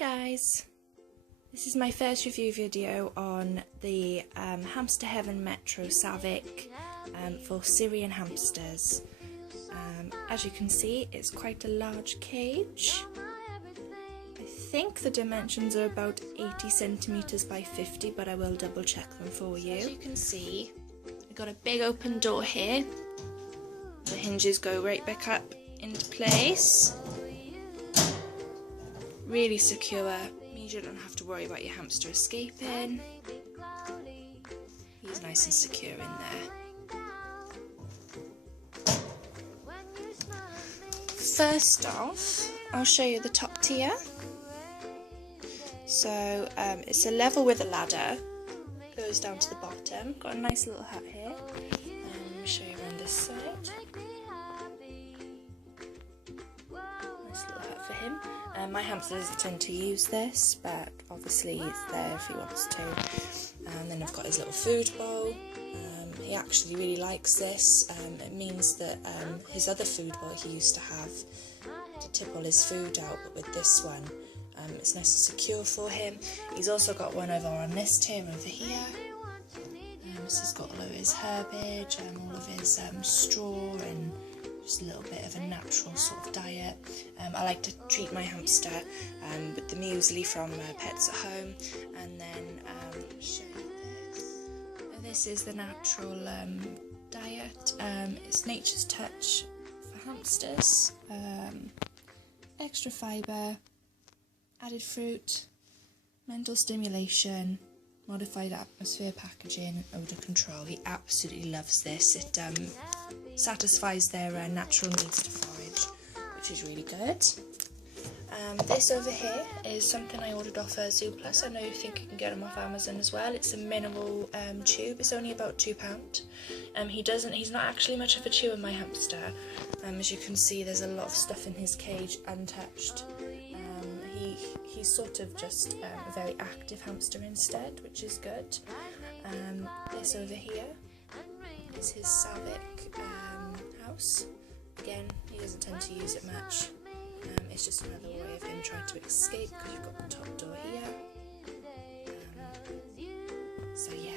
guys, this is my first review video on the Hamster Heaven Metro Savic for Syrian hamsters. As you can see, it's quite a large cage. I think the dimensions are about 80 centimeters by 50, but I will double check them for you. As you can see, I've got a big open door here. The hinges go right back up into place. Really secure, means you don't have to worry about your hamster escaping. He's nice and secure in there. First off, I'll show you the top tier. So it's a level with a ladder, goes down to the bottom. Got a nice little hut here. Let me show you around this side. Nice little hut for him. My hamster doesn't tend to use this, but obviously it's there if he wants to. And then I've got his little food bowl. He actually really likes this. It means that his other food bowl he used to have to tip all his food out, but with this one it's nice and secure for him. He's also got one over on this tier over here. This has got all of his herbage and all of his straw and just a little bit of a natural sort of diet. I like to treat my hamster with the muesli from Pets at Home, and then show you this. This is the natural diet. It's Nature's Touch for hamsters. Extra fibre, added fruit, mental stimulation, modified atmosphere packaging, odour control. He absolutely loves this. It satisfies their natural needs to forage, which is really good. This over here is something I ordered off Zooplus. I know you think you can get them off Amazon as well. It's a mineral tube. It's only about £2. He's not actually much of a chewer, my hamster. As you can see, there's a lot of stuff in his cage untouched. He's sort of just a very active hamster instead, which is good. This over here is his Savic house. Again, he doesn't tend to use it much. It's just another way of him trying to escape, because you've got the top door here. So yeah.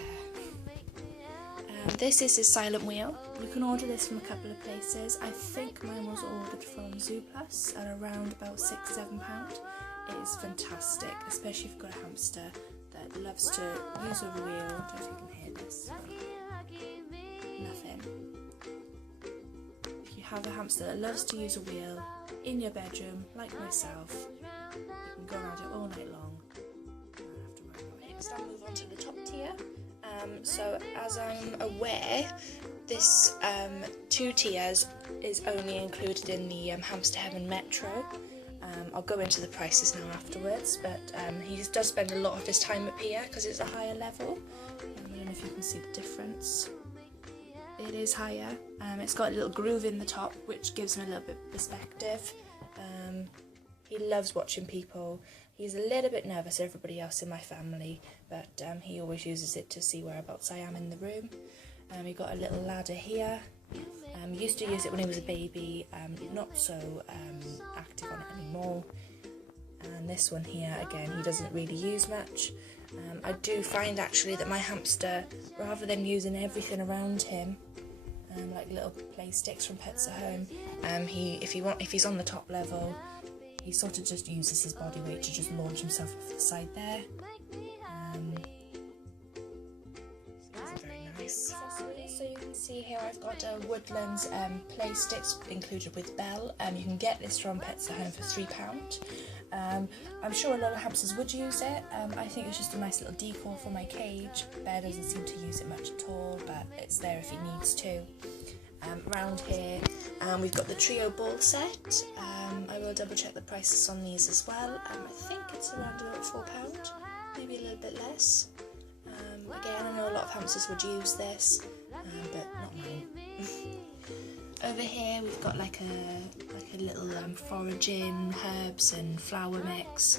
This is his silent wheel. You can order this from a couple of places. I think mine was ordered from Zooplus at around about £6-7. It is fantastic, especially if you've got a hamster that loves to use a wheel. I don't know if you can hear this. Nothing. If you have a hamster that loves to use a wheel in your bedroom, like myself, you can go around it all night long. You don't have to worry about it. Next, I'll move on to the top tier. So as I'm aware, this 2 tiers is only included in the Hamster Heaven Metro. I'll go into the prices now afterwards, but he does spend a lot of his time up here because it's a higher level. I don't know if you can see the difference. It is higher. It's got a little groove in the top, which gives him a little bit of perspective. He loves watching people. He's a little bit nervous, everybody else in my family, but he always uses it to see whereabouts I am in the room. We've got a little ladder here. Used to use it when he was a baby, not so active on it anymore. And this one here, again, he doesn't really use much. I do find actually that my hamster, rather than using everything around him, like little play sticks from Pets at Home, if he's on the top level, he sort of just uses his body weight to just launch himself off the side there. These are very nice. So you can see here I've got Woodlands play sticks included with bell. You can get this from Pets at Home for £3. I'm sure a lot of hamsters would use it. I think it's just a nice little decor for my cage. Bear doesn't seem to use it much at all, but it's there if he needs to. Around here we've got the trio ball set. I will double check the prices on these as well. I think it's around about £4, maybe a little bit less. Again, I know a lot of hamsters would use this, but not mine. Over here we've got like a little foraging herbs and flour mix.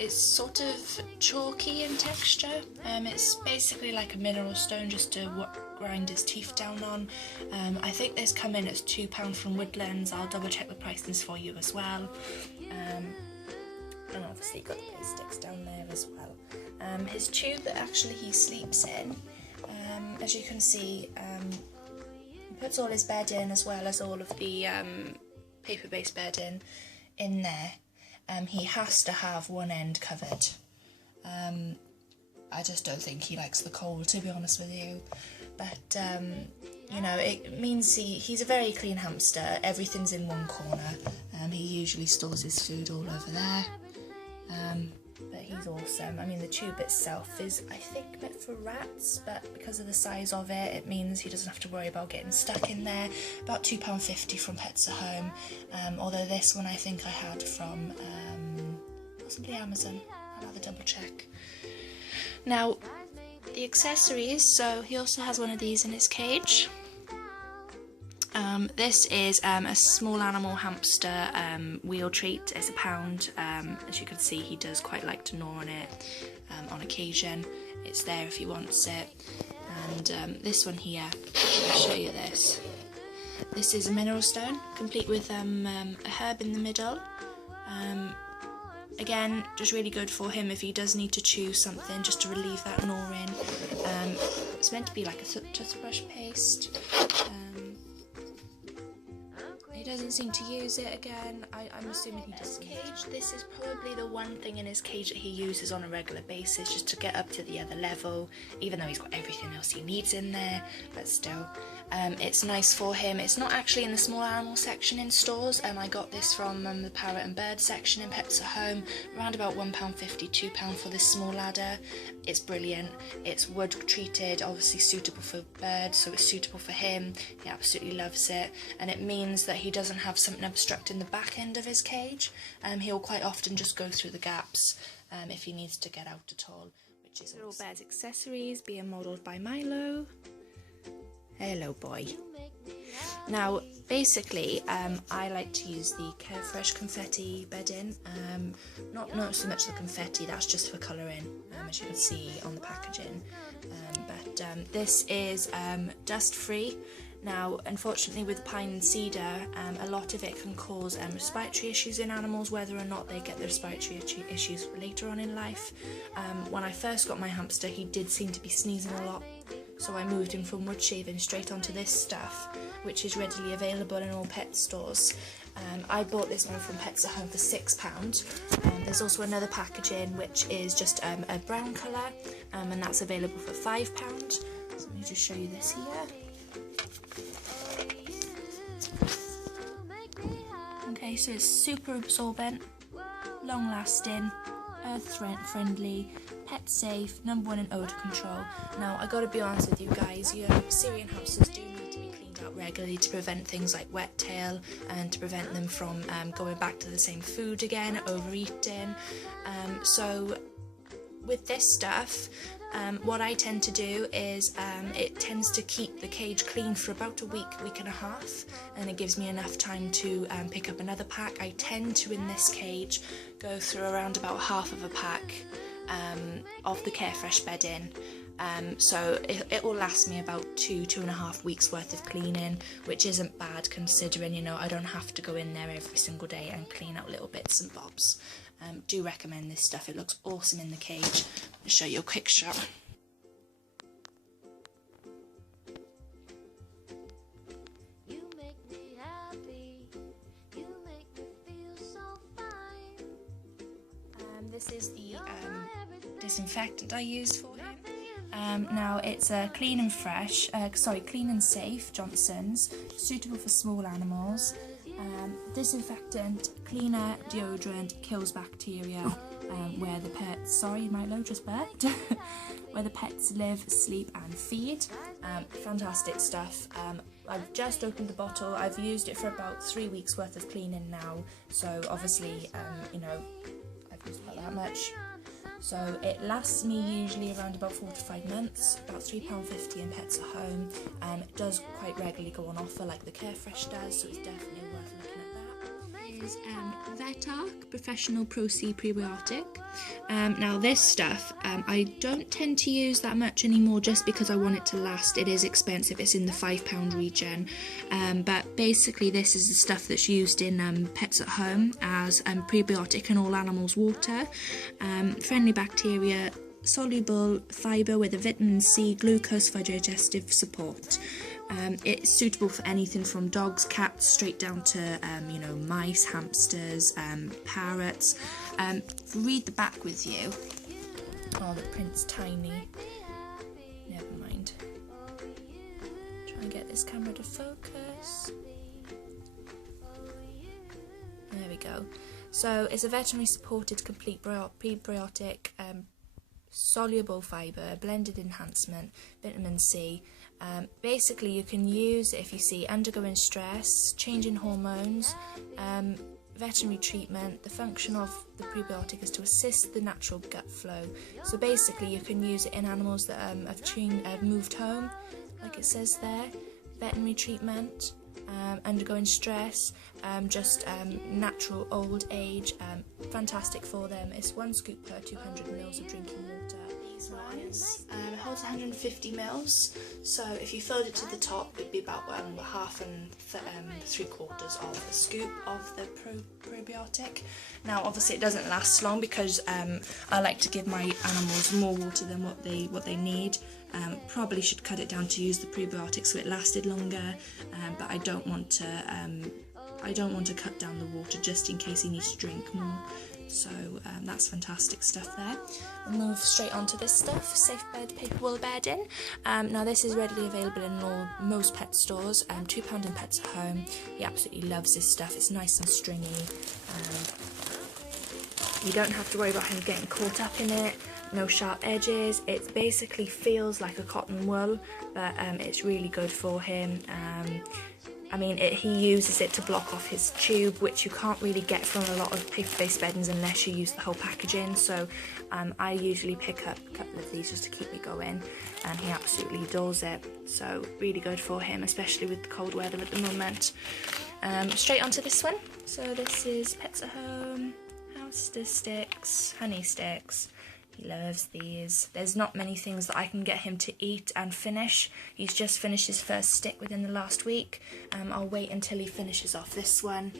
it's sort of chalky in texture. It's basically like a mineral stone just to grind his teeth down on. I think this come in as £2 from Woodlands. I'll double check the pricings for you as well. And obviously got the play sticks down there as well. His tube that actually he sleeps in, as you can see, he puts all his bed in as well as all of the paper-based bedding in there. He has to have one end covered. I just don't think he likes the cold, to be honest with you. But, you know, it means he's a very clean hamster. Everything's in one corner. He usually stores his food all over there. But he's awesome. I mean, the tube itself is, I think, meant for rats, but because of the size of it, it means he doesn't have to worry about getting stuck in there. About £2.50 from Pets at Home. Although this one I think I had from possibly Amazon. I'll have a double check. Now, the accessories, so he also has one of these in his cage. This is a small animal hamster wheel treat. It's £1. As you can see, he does quite like to gnaw on it on occasion. It's there if he wants it. And this one here, I'll show you this. This is a mineral stone, complete with a herb in the middle. Again, just really good for him if he does need to chew something, just to relieve that gnawing. It's meant to be like a toothbrush paste. He doesn't seem to use it again. I'm assuming he does. Cage, this is probably the one thing in his cage that he uses on a regular basis just to get up to the other level, even though he's got everything else he needs in there, but still. It's nice for him. It's not actually in the small animal section in stores. I got this from the parrot and bird section in Pets at Home, around about £1.50, £2 for this small ladder. It's brilliant. It's wood treated, obviously suitable for birds, so it's suitable for him. He absolutely loves it, and it means that he doesn't have something obstructing the back end of his cage. He'll quite often just go through the gaps if he needs to get out at all, which is all Bear's accessories being modelled by Milo. Hello boy. Now basically I like to use the Carefresh Confetti Bedding. Not so much the confetti, that's just for colouring, as you can see on the packaging. But this is dust free. Now, unfortunately with pine and cedar, a lot of it can cause respiratory issues in animals, whether or not they get the respiratory issues later on in life. When I first got my hamster, he did seem to be sneezing a lot, so I moved him from wood shaving straight onto this stuff, which is readily available in all pet stores. I bought this one from Pets at Home for £6. There's also another packaging which is just a brown colour, and that's available for £5. So let me just show you this here. Okay, so it's super absorbent, long lasting, earth friendly, pet safe, #1 in odour control. Now I gotta be honest with you guys, your Syrian hamsters do need to be cleaned out regularly to prevent things like wet tail and to prevent them from going back to the same food again, overeating. So with this stuff, what I tend to do is it tends to keep the cage clean for about a week and a half, and it gives me enough time to pick up another pack. I tend to, in this cage, go through around about half of a pack of the Carefresh Bedding. So it will last me about 2.5 weeks worth of cleaning, which isn't bad considering, you know, I don't have to go in there every single day and clean out little bits and bobs. Do recommend this stuff. It looks awesome in the cage. I'll show you a quick shot. This is the disinfectant I use for him. Now it's a clean and safe Johnson's, suitable for small animals. Disinfectant, cleaner, deodorant, kills bacteria where the pets, sorry Milo just burped, where the pets live, sleep and feed. Fantastic stuff. I've just opened the bottle. I've used it for about 3 weeks worth of cleaning now, so obviously you know, I've used about that much. So it lasts me usually around about 4 to 5 months, about £3.50 in Pets at Home. It does quite regularly go on offer like the Carefresh does, so it's definitely worth looking at that. is Vetarc Professional Pro C Prebiotic. Now this stuff I don't tend to use that much anymore just because I want it to last. It is expensive, it's in the £5 region, but basically this is the stuff that's used in Pets at Home as prebiotic in all animals' water. Friendly bacteria, soluble fibre with a vitamin C, glucose for digestive support. It's suitable for anything from dogs, cats, straight down to mice, hamsters, parrots. Read the back with you. Oh, the print's tiny. Never mind. Try and get this camera to focus. There we go. So it's a veterinary supported complete prebiotic, soluble fibre, blended enhancement, vitamin C. Basically you can use it if you see undergoing stress, change in hormones, veterinary treatment. The function of the prebiotic is to assist the natural gut flow. So basically you can use it in animals that have moved home, like it says there, veterinary treatment, undergoing stress, natural old age, fantastic for them. It's 1 scoop per 200 ml of drinking water. These ones, it holds 150 ml, so if you filled it to the top it'd be about half and 3/4 of a scoop of the probiotic. Now obviously it doesn't last long because I like to give my animals more water than what they need. Probably should cut it down to use the prebiotic so it lasted longer, but I don't want to cut down the water just in case he needs to drink more. So that's fantastic stuff there. We'll move straight on to this stuff, Safe Bed Paper Wool Bedding. Now this is readily available in most pet stores, £2 in Pets at Home. He absolutely loves this stuff, it's nice and stringy. You don't have to worry about him getting caught up in it, no sharp edges. It basically feels like a cotton wool, but it's really good for him. He uses it to block off his tube, which you can't really get from a lot of paper-based beddings unless you use the whole packaging. So I usually pick up a couple of these just to keep me going, and he absolutely adores it. So really good for him, especially with the cold weather at the moment. Straight onto this one. So this is Pets at Home, Hamster Sticks, Honey Sticks. He loves these. There's not many things that I can get him to eat and finish. He's just finished his first stick within the last week. I'll wait until he finishes off this one,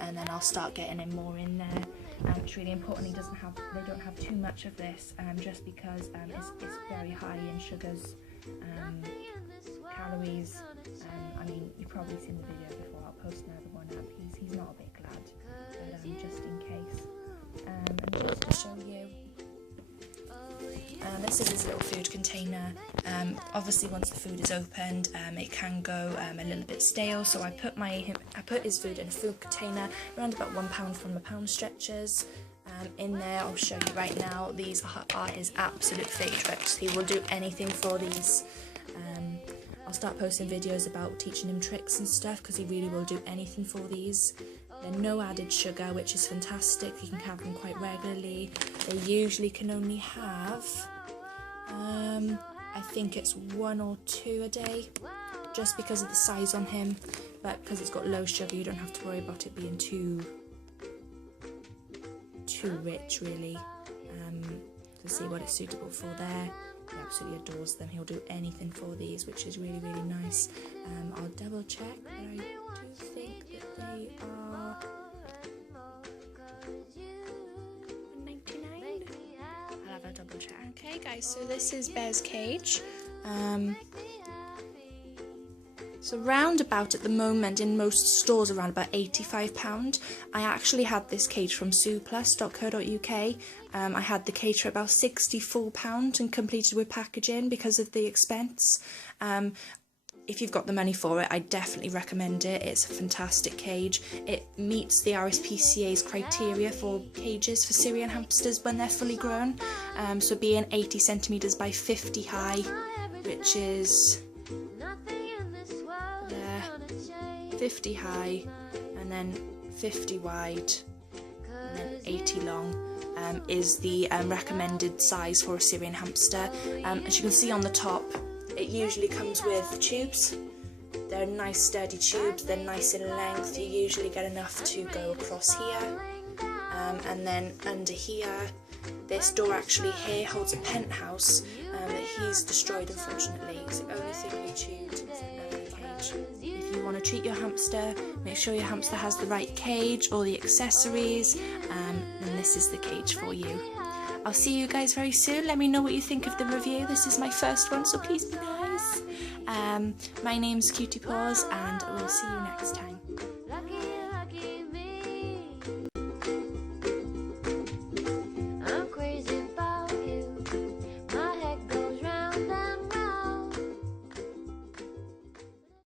and then I'll start getting him more in there. It's really important they don't have too much of this, just because it's very high in sugars, calories. You've probably seen the video before. I'll post another one up. He's not a big lad, but just in case. And just to show you. This is his little food container. Obviously once the food is opened it can go a little bit stale, so I put his food in a food container around about £1 from the pound stretchers. In there, I'll show you right now, these are his absolute favourites. He will do anything for these. I'll start posting videos about teaching him tricks and stuff because he really will do anything for these. They're no added sugar, which is fantastic. You can have them quite regularly. They usually can only have, I think it's 1 or 2 a day, just because of the size on him. But because it's got low sugar, you don't have to worry about it being too rich, really. To see what it's suitable for there. He absolutely adores them. He'll do anything for these, which is really, really nice. I'll double check, but I do think that they are $1.99. I'll have a double check. Okay guys, so this is Bear's cage. So roundabout at the moment in most stores around about £85. I actually had this cage from zooplus.co.uk. I had the cage for about £64 and completed with packaging because of the expense. If you've got the money for it, I definitely recommend it. It's a fantastic cage. It meets the RSPCA's criteria for cages for Syrian hamsters when they're fully grown. So being 80 centimetres by 50 high, which is 50 high, and then 50 wide, and then 80 long, is the recommended size for a Syrian hamster. As you can see on the top, it usually comes with tubes. They're nice sturdy tubes, they're nice in length, you usually get enough to go across here. And then under here, this door actually here holds a penthouse that he's destroyed, unfortunately. It's the only thing we tubed in the cage. If you want to treat your hamster, make sure your hamster has the right cage, all the accessories, and this is the cage for you. I'll see you guys very soon. Let me know what you think of the review. This is my first one, so please be nice. My name's Cutie Paws, and we'll see you next time.